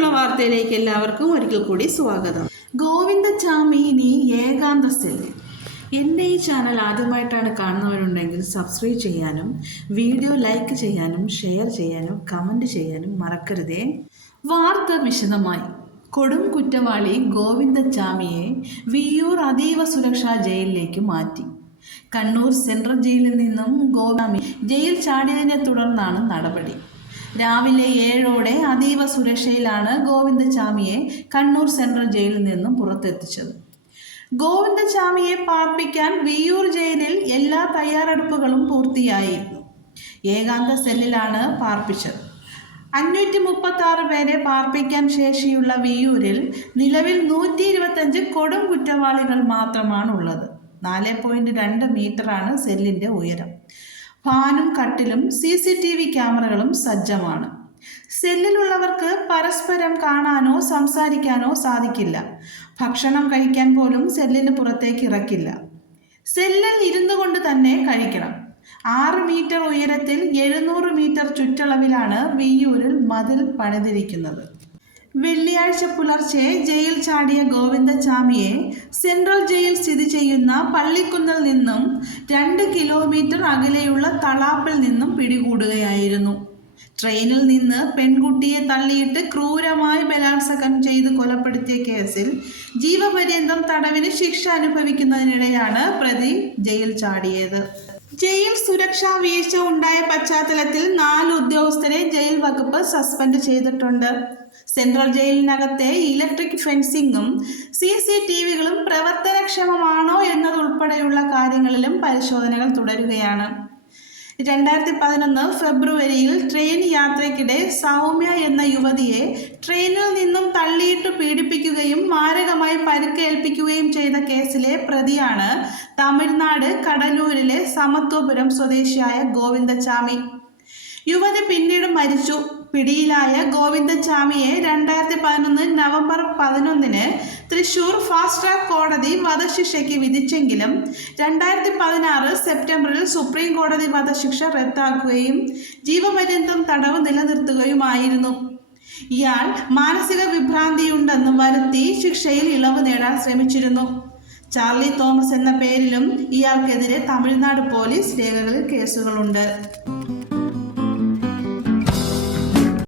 പെട്ടെന്നുള്ള വാർത്തയിലേക്ക് എല്ലാവർക്കും ഒരിക്കൽ കൂടി സ്വാഗതം. ഗോവിന്ദച്ചാമി ഇനി ഏകാന്ത സെല്ലിൽ. എൻ്റെ ഈ ചാനൽ ആദ്യമായിട്ടാണ് കാണുന്നവരുണ്ടെങ്കിൽ സബ്സ്ക്രൈബ് ചെയ്യാനും വീഡിയോ ലൈക്ക് ചെയ്യാനും ഷെയർ ചെയ്യാനും കമൻറ്റ് ചെയ്യാനും മറക്കരുതേ. വാർത്ത വിശദമായി. കൊടും കുറ്റവാളി ഗോവിന്ദച്ചാമിയെ വിയ്യൂർ അതീവ സുരക്ഷാ ജയിലിലേക്ക് മാറ്റി. കണ്ണൂർ സെൻട്രൽ ജയിലിൽ നിന്നും ഗോവിന്ദച്ചാമി ജയിൽ ചാടിയതിനെ തുടർന്നാണ് നടപടി. രാവിലെ 7ഓടെ അതീവ സുരക്ഷയിലാണ് ഗോവിന്ദച്ചാമിയെ കണ്ണൂർ സെൻട്രൽ ജയിലിൽ നിന്നും പുറത്തെത്തിച്ചത്. ഗോവിന്ദച്ചാമിയെ പാർപ്പിക്കാൻ വിയ്യൂർ ജയിലിൽ എല്ലാ തയ്യാറെടുപ്പുകളും പൂർത്തിയായിരുന്നു. ഏകാന്ത സെല്ലിലാണ് പാർപ്പിച്ചത്. 536 പേരെ പാർപ്പിക്കാൻ ശേഷിയുള്ള വിയ്യൂരിൽ നിലവിൽ 125 കൊടും കുറ്റവാളികൾ മാത്രമാണുള്ളത്. 4.2 മീറ്ററാണ് സെല്ലിൻ്റെ ഉയരം. ഫാനും കട്ടിലും CCTV ക്യാമറകളും സജ്ജമാണ്. സെല്ലിലുള്ളവർക്ക് പരസ്പരം കാണാനോ സംസാരിക്കാനോ സാധിക്കില്ല. ഭക്ഷണം കഴിക്കാൻ പോലും സെല്ലിന് പുറത്തേക്ക് ഇറക്കില്ല. സെല്ലിൽ ഇരുന്നു കൊണ്ട് തന്നെ കഴിക്കണം. 6 മീറ്റർ ഉയരത്തിൽ 700 മീറ്റർ ചുറ്റളവിലാണ് വിയ്യൂരിൽ മതിൽ പണിതിരിക്കുന്നത്. വെള്ളിയാഴ്ച പുലർച്ചെ ജയിൽ ചാടിയ ഗോവിന്ദച്ചാമിയെ സെൻട്രൽ ജയിൽ സ്ഥിതി ചെയ്യുന്ന പള്ളിക്കുന്നിൽ നിന്നും 2 കിലോമീറ്റർ അകലെയുള്ള തളാപ്പിൽ നിന്നും പിടികൂടുകയായിരുന്നു. ട്രെയിനിൽ നിന്ന് പെൺകുട്ടിയെ തള്ളിയിട്ട് ക്രൂരമായി ബലാത്സംഗം ചെയ്ത് കൊലപ്പെടുത്തിയ കേസിൽ ജീവപര്യന്തം തടവിന് ശിക്ഷ അനുഭവിക്കുന്നതിനിടെയാണ് പ്രതി ജയിൽ ചാടിയത്. ജയിൽ സുരക്ഷാ വീഴ്ച ഉണ്ടായ പശ്ചാത്തലത്തിൽ 4 ഉദ്യോഗസ്ഥരെ ജയിൽ വകുപ്പ് സസ്പെൻഡ് ചെയ്തിട്ടുണ്ട്. സെൻട്രൽ ജയിലിനകത്തെ ഇലക്ട്രിക് ഫെൻസിങ്ങും CCTVകളും പ്രവർത്തനക്ഷമമാണോ എന്നതുൾപ്പെടെയുള്ള കാര്യങ്ങളിലും പരിശോധനകൾ തുടരുകയാണ്. 2011 ഫെബ്രുവരിയിൽ ട്രെയിൻ യാത്രയ്ക്കിടെ സൗമ്യ എന്ന യുവതിയെ ട്രെയിനിൽ നിന്നും തള്ളിയിട്ട് പീഡിപ്പിക്കുകയും മാരകമായി പരിക്കേൽപ്പിക്കുകയും ചെയ്ത കേസിലെ പ്രതിയാണ് തമിഴ്നാട് കടലൂരിലെ സമത്വപുരം സ്വദേശിയായ ഗോവിന്ദച്ചാമി. യുവതി പിന്നീട് മരിച്ചു. പിടിയിലായ ഗോവിന്ദച്ചാമിയെ 2011 നവംബർ 11 തൃശൂർ ഫാസ്റ്റ് ട്രാക്ക് കോടതി വധശിക്ഷയ്ക്ക് വിധിച്ചെങ്കിലും 2016 സെപ്റ്റംബറിൽ സുപ്രീം കോടതി വധശിക്ഷ റദ്ദാക്കുകയും ജീവപര്യന്തം തടവ് നിലനിർത്തുകയുമായിരുന്നു. ഇയാൾ മാനസിക വിഭ്രാന്തിയുണ്ടെന്ന് വരുത്തി ശിക്ഷയിൽ ഇളവ് നേടാൻ ശ്രമിച്ചിരുന്നു. ചാർലി തോമസ് എന്ന പേരിലും ഇയാൾക്കെതിരെ തമിഴ്നാട് പോലീസ് രേഖകളിൽ കേസുകളുണ്ട്.